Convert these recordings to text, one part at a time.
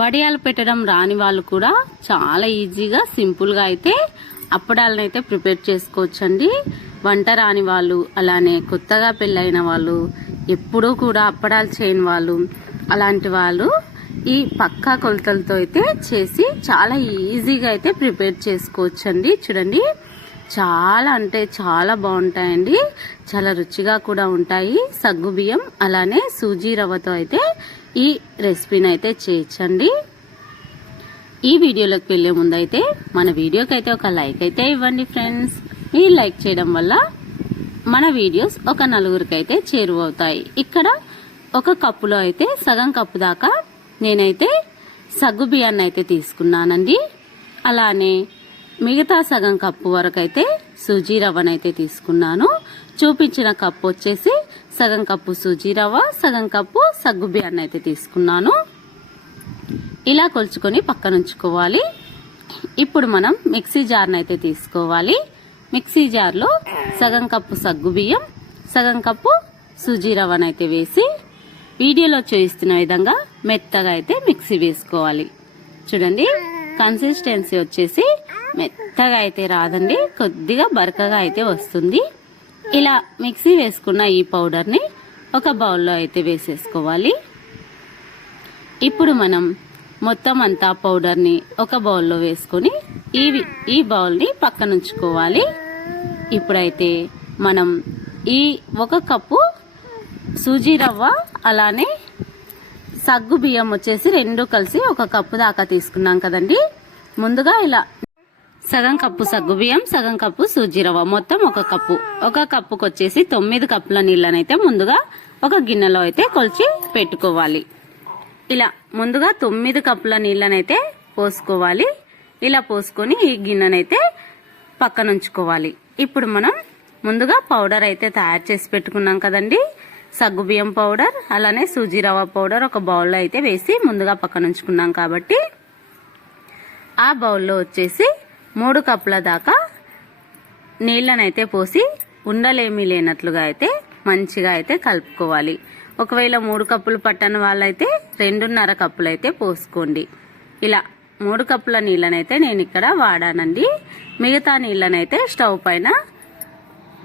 వడియాలు పెట్టడం రాని వాళ్ళు కూడా చాలా ఈజీగా సింపుల్గా అయితే అప్పడాలను అయితే ప్రిపేర్ చేసుకోవచ్చండి. వంట రాని వాళ్ళు అలానే కొత్తగా పెళ్ళైన వాళ్ళు ఎప్పుడూ కూడా అప్పడాలు చేయని వాళ్ళు అలాంటి వాళ్ళు ఈ పక్కా కొలతలతో అయితే చేసి చాలా ఈజీగా అయితే ప్రిపేర్ చేసుకోవచ్చండి. చూడండి చాలా అంటే చాలా బాగుంటాయండి. చాలా రుచిగా కూడా ఉంటాయి. సగ్గు బియ్యం అలానే సూజీ రవ్వతో అయితే ఈ రెసిపీని అయితే చేయించండి ఈ వీడియోలోకి వెళ్ళే ముందు అయితే మన వీడియోకి అయితే ఒక లైక్ అయితే ఇవ్వండి ఫ్రెండ్స్. ఈ లైక్ చేయడం వల్ల మన వీడియోస్ ఒక నలుగురికి అయితే చేరువవుతాయి. ఇక్కడ ఒక కప్పులో అయితే సగం కప్పు దాకా నేనైతే సగ్గు బియ్యాన్ని అయితే తీసుకున్నానండి. అలానే మిగతా సగం కప్పు వరకు అయితే సూజీ రవ్వనైతే తీసుకున్నాను. చూపించిన కప్పు వచ్చేసి సగం కప్పు సూజీ రవ్వ సగం కప్పు సగ్గు బియ్యాన్ని అయితే తీసుకున్నాను. ఇలా కొలుచుకొని పక్కన ఉంచుకోవాలి. ఇప్పుడు మనం మిక్సీ జార్ని అయితే తీసుకోవాలి. మిక్సీ జార్లో సగం కప్పు సగ్గు బియ్యం సగం కప్పు సూజీ అయితే వేసి వీడియోలో చూపిస్తున్న విధంగా మెత్తగా అయితే మిక్సీ వేసుకోవాలి. చూడండి కన్సిస్టెన్సీ వచ్చేసి మెత్తగా అయితే రాదండి కొద్దిగా బరకగా అయితే వస్తుంది. ఇలా మిక్సీ వేసుకున్న ఈ పౌడర్ని ఒక బౌల్లో అయితే వేసేసుకోవాలి. ఇప్పుడు మనం మొత్తం అంతా పౌడర్ని ఒక బౌల్లో వేసుకొని ఈ ఈ బౌల్ని పక్కన ఉంచుకోవాలి ఇప్పుడైతే మనం ఈ ఒక కప్పు సూజీ రవ్వ అలానే సగ్గు బియ్యం వచ్చేసి రెండు కలిసి ఒక కప్పు దాకా తీసుకున్నాం కదండి. ముందుగా ఇలా సగం కప్పు సగ్గు బియ్యం సగం కప్పు సూజీ రవ్వ. మొత్తం ఒక కప్పు. ఒక కప్పుకి వచ్చేసి తొమ్మిది కప్పుల నీళ్ళనైతే ముందుగా ఒక గిన్నెలో అయితే కొలిచి పెట్టుకోవాలి. ఇలా ముందుగా తొమ్మిది కప్పుల నీళ్ళనైతే పోసుకోవాలి. ఇలా పోసుకొని ఈ గిన్నెనైతే పక్కన ఉంచుకోవాలి ఇప్పుడు మనం ముందుగా పౌడర్ అయితే తయారు చేసి పెట్టుకున్నాం కదండి. సగ్గు బియ్యం పౌడర్ అలానే సూజీ రవ్వ పౌడర్ ఒక బౌల్లో అయితే వేసి ముందుగా పక్కన ఉంచుకున్నాం కాబట్టి ఆ బౌల్లో వచ్చేసి మూడు కప్పుల దాకా నీళ్ళనైతే పోసి ఉండలేమీ లేనట్లుగా అయితే మంచిగా అయితే కలుపుకోవాలి. ఒకవేళ మూడు కప్పులు పట్టని వాళ్ళైతే రెండున్నర కప్పులు అయితే పోసుకోండి. ఇలా మూడు కప్పుల నీళ్ళనైతే నేను ఇక్కడ వాడానండి. మిగతా నీళ్ళనైతే స్టవ్ పైన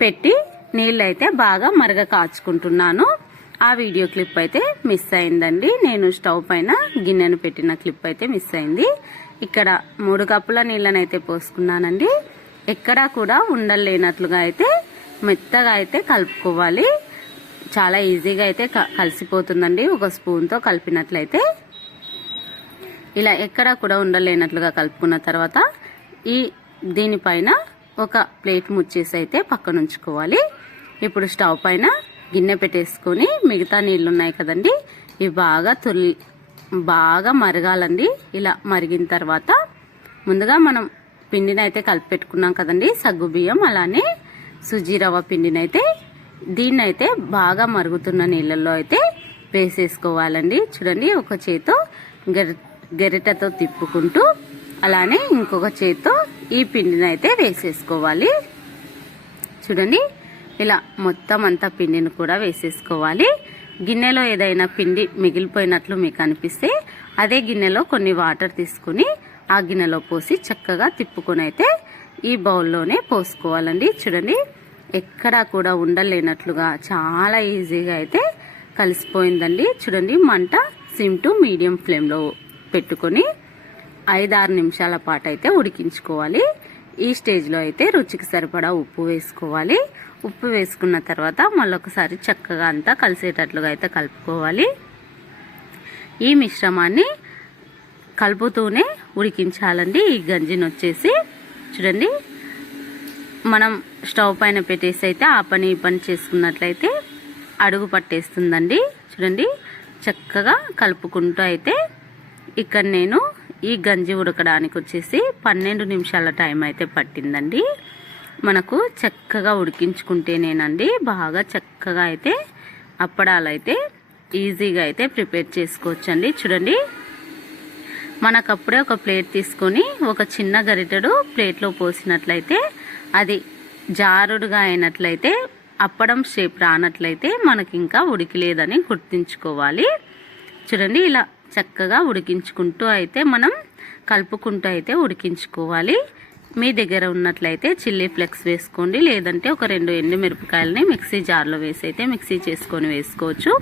పెట్టి నీళ్ళైతే బాగా మరగ కాచుకుంటున్నాను. ఆ వీడియో క్లిప్ అయితే మిస్ అయిందండి. నేను స్టవ్ పైన గిన్నెను పెట్టిన క్లిప్ అయితే మిస్ అయింది. ఇక్కడ మూడు కప్పుల నీళ్ళనైతే పోసుకున్నానండి. ఎక్కడా కూడా ఉండలేనట్లుగా అయితే మెత్తగా అయితే కలుపుకోవాలి. చాలా ఈజీగా అయితే కలిసిపోతుందండి. ఒక స్పూన్తో కలిపినట్లయితే. ఇలా ఎక్కడా కూడా ఉండలేనట్లుగా కలుపుకున్న తర్వాత ఈ దీనిపైన ఒక ప్లేట్ ముచ్చేసి అయితే పక్కన ఉంచుకోవాలి ఇప్పుడు స్టవ్ పైన గిన్నె పెట్టేసుకొని మిగతా నీళ్ళు ఉన్నాయి కదండి. ఇవి బాగా తుల్లి బాగా మరగాలండి. ఇలా మరిగిన తర్వాత ముందుగా మనం పిండిని అయితే కలిపి పెట్టుకున్నాం కదండి సగ్గు బియ్యం అలానే సుజీ రవ్వ పిండిని అయితే దీన్ని అయితే బాగా మరుగుతున్న నీళ్ళల్లో అయితే వేసేసుకోవాలండి. చూడండి ఒక చేతో గెర గరిటతో తిప్పుకుంటూ అలానే ఇంకొక చేతితో ఈ పిండిని అయితే వేసేసుకోవాలి. చూడండి ఇలా మొత్తం అంతా పిండిని కూడా వేసేసుకోవాలి. గిన్నెలో ఏదైనా పిండి మిగిలిపోయినట్లు మీకు అనిపిస్తే అదే గిన్నెలో కొన్ని వాటర్ తీసుకుని ఆ గిన్నెలో పోసి చక్కగా తిప్పుకొని అయితే ఈ బౌల్లోనే పోసుకోవాలండి. చూడండి ఎక్కడా కూడా ఉండలేనట్లుగా చాలా ఈజీగా అయితే కలిసిపోయిందండి. చూడండి మంట సిమ్ టు మీడియం ఫ్లేమ్లో పెట్టుకొని ఐదారు నిమిషాల పాటు అయితే ఉడికించుకోవాలి. ఈ స్టేజ్లో అయితే రుచికి సరిపడా ఉప్పు వేసుకోవాలి. ఉప్పు వేసుకున్న తర్వాత మళ్ళొకసారి చక్కగా అంతా కలిసేటట్లుగా అయితే కలుపుకోవాలి. ఈ మిశ్రమాన్ని కలుపుతూనే ఉడికించాలండి. ఈ గంజిని వచ్చేసి చూడండి. మనం స్టవ్ పైన పెట్టేసి అయితే ఆ పని ఈ పని చేసుకున్నట్లయితే అడుగు పట్టేస్తుందండి. చూడండి. చక్కగా కలుపుకుంటూ అయితే ఇక్కడ నేను ఈ గంజి ఉడకడానికి వచ్చేసి పన్నెండు నిమిషాల టైం అయితే పట్టిందండి. మనకు చక్కగా ఉడికించుకుంటేనేనండి బాగా చక్కగా అయితే అప్పడాలైతే ఈజీగా అయితే ప్రిపేర్ చేసుకోవచ్చండి. చూడండి. మనకప్పుడే ఒక ప్లేట్ తీసుకొని ఒక చిన్న గరిటెడు ప్లేట్లో పోసినట్లయితే అది జారుడుగా అయినట్లయితే అప్పడం షేప్ రానట్లయితే మనకి ఇంకా ఉడికిలేదని గుర్తుంచుకోవాలి. చూడండి ఇలా చక్కగా ఉడికించుకుంటూ అయితే మనం కలుపుకుంటూ అయితే ఉడికించుకోవాలి. మీ దగ్గర ఉన్నట్లయితే చిల్లీ ఫ్లెక్స్ వేసుకోండి. లేదంటే ఒక రెండు ఎండుమిరపకాయలని మిక్సీ జార్లో వేసి అయితే మిక్సీ చేసుకొని వేసుకోవచ్చు.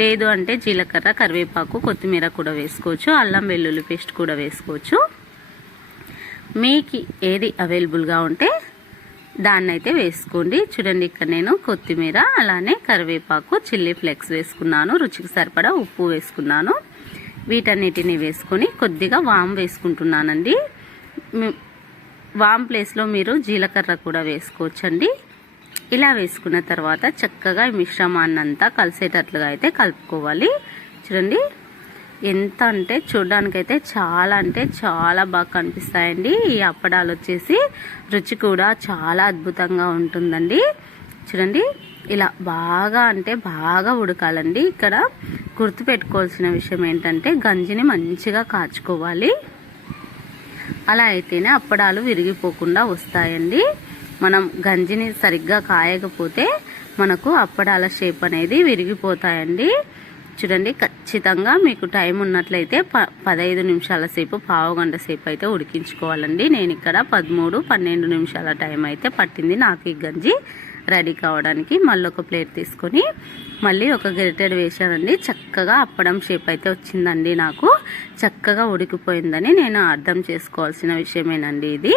లేదు అంటే జీలకర్ర కరివేపాకు కొత్తిమీర కూడా వేసుకోవచ్చు. అల్లం వెల్లుల్లి పేస్ట్ కూడా వేసుకోవచ్చు. మీకు ఏది అవైలబుల్గా ఉంటే దాన్ని అయితే వేసుకోండి. చూడండి ఇక్కడ నేను కొత్తిమీర అలానే కరివేపాకు చిల్లీ ఫ్లెక్స్ వేసుకున్నాను. రుచికి సరిపడా ఉప్పు వేసుకున్నాను. వీటన్నిటిని వేసుకొని కొద్దిగా వామ్ వేసుకుంటున్నానండి. వామ్ ప్లేస్లో మీరు జీలకర్ర కూడా వేసుకోవచ్చండి. ఇలా వేసుకున్న తర్వాత చక్కగా ఈ మిశ్రమాన్ని అంతా కలిసేటట్లుగా అయితే కలుపుకోవాలి. చూడండి ఎంత అంటే చూడడానికైతే చాలా అంటే చాలా బాగా కనిపిస్తాయండి. ఈ అప్పడాలు వచ్చేసి రుచి కూడా చాలా అద్భుతంగా ఉంటుందండి. చూడండి ఇలా బాగా అంటే బాగా ఉడకాలండి. ఇక్కడ గుర్తుపెట్టుకోవాల్సిన విషయం ఏంటంటే గంజిని మంచిగా కాచుకోవాలి. అలా అయితేనే అప్పడాలు విరిగిపోకుండా వస్తాయండి. మనం గంజిని సరిగ్గా కాయకపోతే మనకు అప్పడాల షేప్ అనేది విరిగిపోతాయండి. చూడండి ఖచ్చితంగా మీకు టైం ఉన్నట్లయితే ప పదహైదు నిమిషాల సేపు పావు గంట సేపు అయితే ఉడికించుకోవాలండి. నేను ఇక్కడ పదమూడు పన్నెండు నిమిషాల టైం అయితే పట్టింది నాకు ఈ గంజి. రెడీ కావడానికి మళ్ళీ ఒక ప్లేట్ తీసుకొని మళ్ళీ ఒక గరిటెడ్ వేసానండి చక్కగా అప్పడం షేప్ అయితే వచ్చిందండి నాకు. చక్కగా ఉడికిపోయిందని నేను అర్థం చేసుకోవాల్సిన విషయమేనండి ఇది.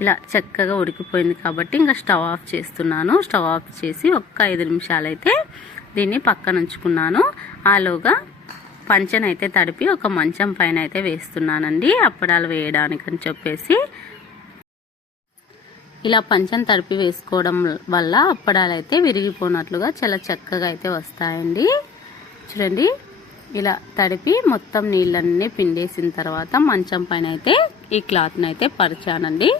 ఇలా చక్కగా ఉడికిపోయింది కాబట్టి ఇంకా స్టవ్ ఆఫ్ చేస్తున్నాను. స్టవ్ ఆఫ్ చేసి ఒక్క ఐదు నిమిషాలు అయితే దీన్ని పక్కన ఉంచుకున్నాను. ఆలోగా పంచనైతే తడిపి ఒక మంచం పైన అయితే వేస్తున్నానండి. అప్పడాలు వేయడానికి అని చెప్పేసి ఇలా పంచం తడిపి వేసుకోవడం వల్ల అప్పడాలు అయితే విరిగిపోనట్లుగా చాలా చక్కగా అయితే వస్తాయండి. చూడండి ఇలా తడిపి మొత్తం నీళ్ళన్నీ పిండేసిన తర్వాత మంచం పైన అయితే ఈ క్లాత్ని అయితే పరిచానండి.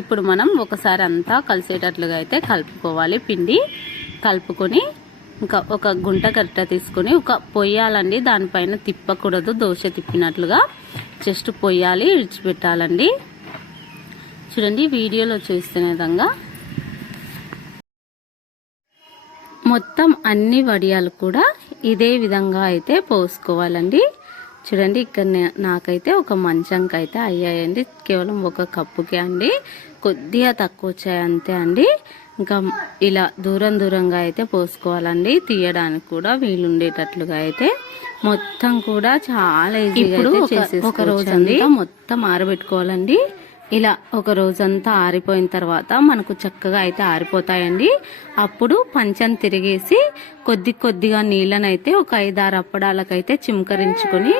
ఇప్పుడు మనం ఒకసారి అంతా కలిసేటట్లుగా అయితే కలుపుకోవాలి పిండి. కలుపుకొని ఇంకా ఒక గుంట గరిట తీసుకొని ఒక పొయ్యాలండి. దానిపైన తిప్పకూడదు దోశ తిప్పినట్లుగా. జస్ట్ పొయ్యాలి విడిచిపెట్టాలండి. చూడండి వీడియోలో చూస్తున్న విధంగా. మొత్తం అన్ని వడియాలు కూడా ఇదే విధంగా అయితే పోసుకోవాలండి. చూడండి ఇక్కడ నాకైతే ఒక మంచంకి అయితే అయ్యాయండి. కేవలం ఒక కప్పుకే అండి. కొద్దిగా తక్కువ వచ్చాయి అంతే అండి. ఇంకా ఇలా దూరం దూరంగా అయితే పోసుకోవాలండి. తీయడానికి కూడా వీలుండేటట్లుగా అయితే మొత్తం కూడా చాలా ఈజీగా అయితే ఒక రోజంతా మొత్తం ఆరబెట్టుకోవాలండి. ఇలా ఒక రోజంతా ఆరిపోయిన తర్వాత మనకు చక్కగా అయితే ఆరిపోతాయండి. అప్పుడు పంచం తిరిగేసి కొద్ది కొద్దిగా నీళ్ళనైతే ఒక ఐదారు అప్పడాలకైతే చిమ్కరించుకొని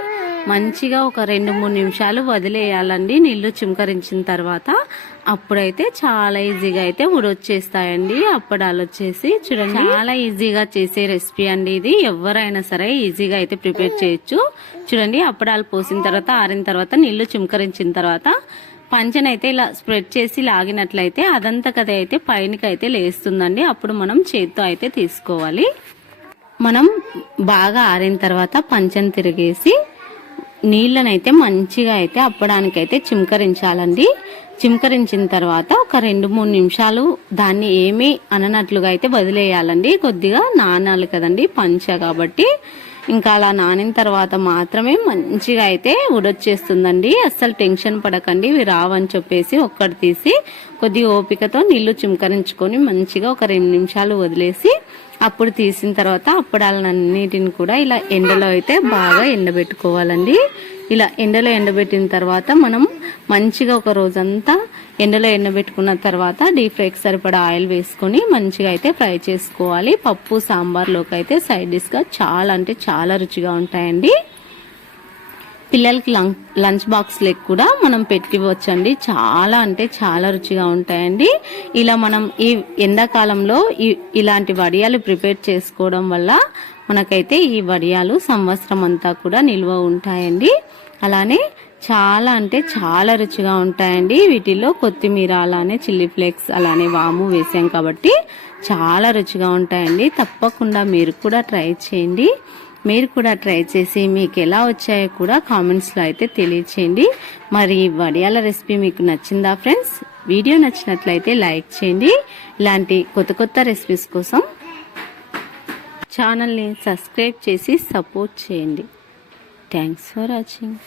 మంచిగా ఒక రెండు మూడు నిమిషాలు వదిలేయాలండి నీళ్ళు చిమ్కరించిన తర్వాత. అప్పుడైతే చాలా ఈజీగా అయితే ఉడొచ్చేస్తాయండి అప్పడాలు వచ్చేసి. చూడండి. చాలా ఈజీగా చేసే రెసిపీ అండి ఇది. ఎవరైనా సరే ఈజీగా అయితే ప్రిపేర్ చేయొచ్చు. చూడండి అప్పడాలు పోసిన తర్వాత ఆరిన తర్వాత నీళ్ళు చిమ్కరించిన తర్వాత పంచనైతే ఇలా స్ప్రెడ్ చేసి లాగినట్లయితే అదంతా కథ అయితే పైనకి అయితే లేస్తుందండి. అప్పుడు మనం చేత్తో అయితే తీసుకోవాలి. మనం బాగా ఆరిన తర్వాత పంచం తిరిగేసి నీళ్ళనైతే మంచిగా అయితే అప్పడానికైతే చిమ్కరించాలండి. చిమ్కరించిన తర్వాత ఒక రెండు మూడు నిమిషాలు దాన్ని ఏమీ అననట్లుగా అయితే వదిలేయాలండి. కొద్దిగా నానాలి కదండి పంచ కాబట్టి. ఇంకా అలా నానిన తర్వాత మాత్రమే మంచిగా అయితే ఉడొచ్చేస్తుందండి అస్సలు టెన్షన్ పడకండి ఇవి రావని చెప్పేసి ఒక్కటి తీసి కొద్దిగా ఓపికతో నీళ్ళు చిమ్కరించుకొని మంచిగా ఒక రెండు నిమిషాలు వదిలేసి అప్పుడు తీసిన తర్వాత అప్పడాలన్నిటిని కూడా ఇలా ఎండలో అయితే బాగా ఎండబెట్టుకోవాలండి. ఇలా ఎండలో ఎండబెట్టిన తర్వాత మనం మంచిగా ఒక రోజంతా ఎండలో ఎండబెట్టుకున్న తర్వాత డీప్ ఫ్రైకి సరిపడా ఆయిల్ వేసుకొని మంచిగా అయితే ఫ్రై చేసుకోవాలి. పప్పు సాంబార్లోకి అయితే సైడ్ డిష్గా చాలా అంటే చాలా రుచిగా ఉంటాయండి. పిల్లలకి లంచ్ లంచ్ బాక్స్ లెక్ కూడా మనం పెట్టివచ్చండి చాలా అంటే చాలా రుచిగా ఉంటాయండి. ఇలా మనం ఈ ఎండాకాలంలో ఇలాంటి వడియాలు ప్రిపేర్ చేసుకోవడం వల్ల మనకైతే ఈ వడియాలు సంవత్సరం అంతా కూడా నిల్వ ఉంటాయండి. అలానే చాలా అంటే చాలా రుచిగా ఉంటాయండి. వీటిలో కొత్తిమీర అలానే చిల్లీ ఫ్లేక్స్ అలానే వాము వేసాం కాబట్టి చాలా రుచిగా ఉంటాయండి. తప్పకుండా మీరు కూడా ట్రై చేయండి. మీరు కూడా ట్రై చేసి మీకు ఎలా వచ్చాయో కూడా కామెంట్స్లో అయితే తెలియచేయండి. మరి వడియాల రెసిపీ మీకు నచ్చిందా ఫ్రెండ్స్? వీడియో నచ్చినట్లయితే లైక్ చేయండి. ఇలాంటి కొత్త కొత్త రెసిపీస్ కోసం ఛానల్ని సబ్స్క్రైబ్ చేసి సపోర్ట్ చేయండి. Thanks for watching.